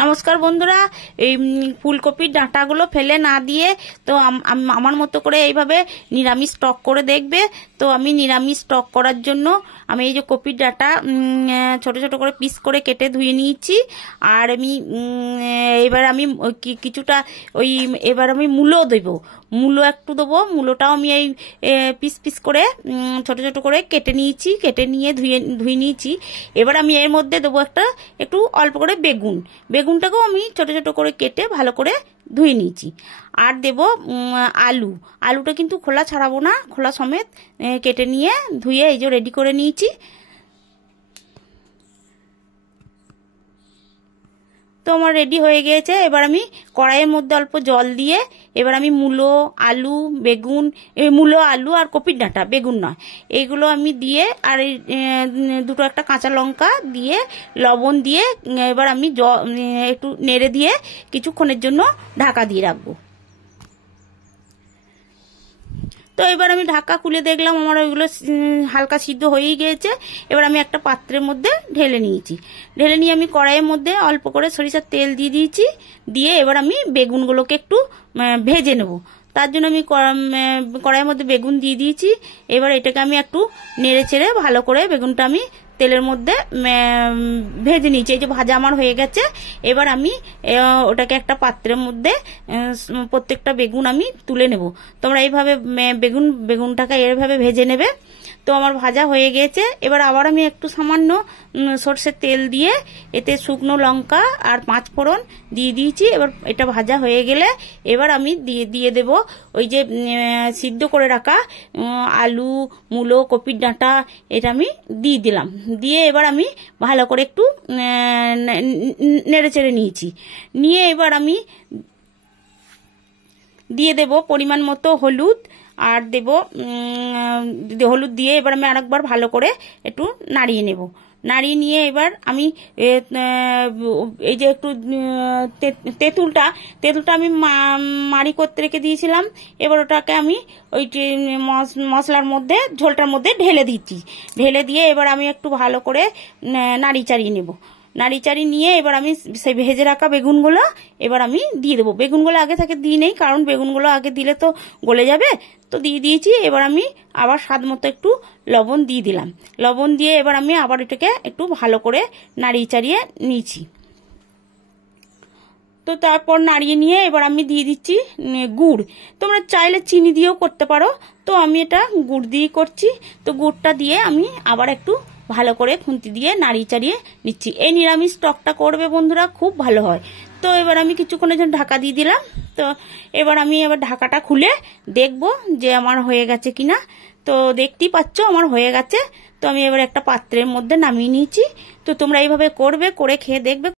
নমস্কার বন্ধুরা, এই ফুলকপির ডাঁটাগুলো ফেলে না দিয়ে তো আমার মতো করে এইভাবে নিরামিষ টক করে দেখবে। তো আমি নিরামিষ টক করার জন্য আমি এই যে কপির ডাঁটা ছোট ছোট করে পিস করে কেটে ধুয়ে নিয়েছি। আর আমি এবার আমি কিছুটা এবার আমি মূলো দেবো, মূলো একটু দেবো। মূলোটাও আমি এই পিস পিস করে ছোট ছোট করে কেটে নিয়েছি, কেটে নিয়ে ধুয়ে নিয়েছি। এবার আমি এর মধ্যে দেবো একটু অল্প করে বেগুনটাকেও আমি ছোট ছোট করে কেটে ভালো করে ধুয়ে নিয়েছি। আর দেব আলুটা কিন্তু খোলা ছাড়াবো না, খোলা সমেত কেটে নিয়ে ধুয়ে এই যে রেডি করে নিয়েছি। তো আমার রেডি হয়ে গিয়েছে। এবার আমি কড়াইয়ের মধ্যে অল্প জল দিয়ে এবার আমি মূলো আলু আর কপির ডাঁটা, বেগুন নয়, এইগুলো আমি দিয়ে আর দুটো একটা কাঁচা লঙ্কা দিয়ে লবণ দিয়ে এবার আমি একটু নেড়ে দিয়ে কিছুক্ষণের জন্য ঢাকা দিয়ে রাখবো। তো এবার আমি ঢাকা খুলে দেখলাম আমার ওইগুলো হালকা সিদ্ধ হয়েই গিয়েছে। এবার আমি একটা পাত্রের মধ্যে ঢেলে নিয়ে আমি কড়াইয়ের মধ্যে অল্প করে সরিষার তেল দিয়ে দিয়েছি। দিয়ে এবার আমি বেগুনগুলোকে একটু ভেজে নেব। তার জন্য আমি কড়াইয়ের মধ্যে বেগুন দিয়ে দিয়েছি। এবার এটাকে আমি একটু নেড়ে চেড়ে ভালো করে বেগুনটা আমি তেলের মধ্যে ভেজে নিয়েছি। এই যে ভাজা আমার হয়ে গেছে। এবার আমি ওটাকে একটা পাত্রের মধ্যে প্রত্যেকটা বেগুন আমি তুলে নেব। তোমরা এইভাবে বেগুনটাকে এইভাবে ভেজে নেবে। তো আমার ভাজা হয়ে গেছে। এবার আবার আমি একটু সামান্য সরষের তেল দিয়ে এতে শুকনো লঙ্কা আর 5 ফোড়ন দিয়ে দিয়েছি। এবার এটা ভাজা হয়ে গেলে এবার আমি দিয়ে দেব ওই যে সিদ্ধ করে রাখা আলু, মূলো, কপির ডাঁটা, এটা আমি দিয়ে দিলাম। দিয়ে এবার আমি ভালো করে একটু নেড়ে চেড়ে নিয়ে এবার আমি দিয়ে দেব পরিমাণ মতো হলুদ। আর দেব হলুদ দিয়ে এবার আমি আরেকবার ভালো করে একটু নাড়িয়ে নেব। নাড়িয়ে নিয়ে এবার আমি এই যে একটু তেঁতুলটা আমি মাড়ি করতে রেখে দিয়েছিলাম। এবার ওটাকে আমি ওই মশলার মধ্যে, ঝোলটার মধ্যে ঢেলে দিয়ে এবার আমি একটু ভালো করে নাড়িয়ে চাড়িয়ে নিয়ে এবার আমি সেই ভেজে রাখা বেগুনগুলো এবার আমি দিয়ে দেবো। বেগুনগুলো আগে থেকে দিয়ে নেই, কারণ বেগুনগুলো আগে দিলে তো গলে যাবে। তো দিয়ে দিয়েছি। এবার আমি আবার স্বাদ মতো একটু লবণ দিয়ে দিলাম। লবণ দিয়ে এবার আমি আবার এটাকে একটু ভালো করে নাড়িয়ে চাড়িয়ে নিয়েছি। তো তারপর নাড়িয়ে নিয়ে এবার আমি দিয়ে দিচ্ছি গুড়। তোমরা চাইলে চিনি দিয়েও করতে পারো, তো আমি এটা গুড় দিয়ে করছি। তো গুড়টা দিয়ে আমি আবার একটু ভালো করে খুন্তি দিয়ে নাড়িয়ে চাড়িয়ে নিচ্ছি। এই নিরামিষ টকটা করবে বন্ধুরা, খুব ভালো হয়। তো এবার আমি কিছুক্ষণের জন্য ঢাকা দিয়ে দিলাম। তো এবার আমি ঢাকাটা খুলে দেখবো যে আমার হয়ে গেছে কিনা। তো দেখতেই পাচ্ছ আমার হয়ে গেছে। তো আমি এবার একটা পাত্রের মধ্যে নামিয়ে নিয়েছি। তো তোমরা এইভাবে করবে, করে খেয়ে দেখবে।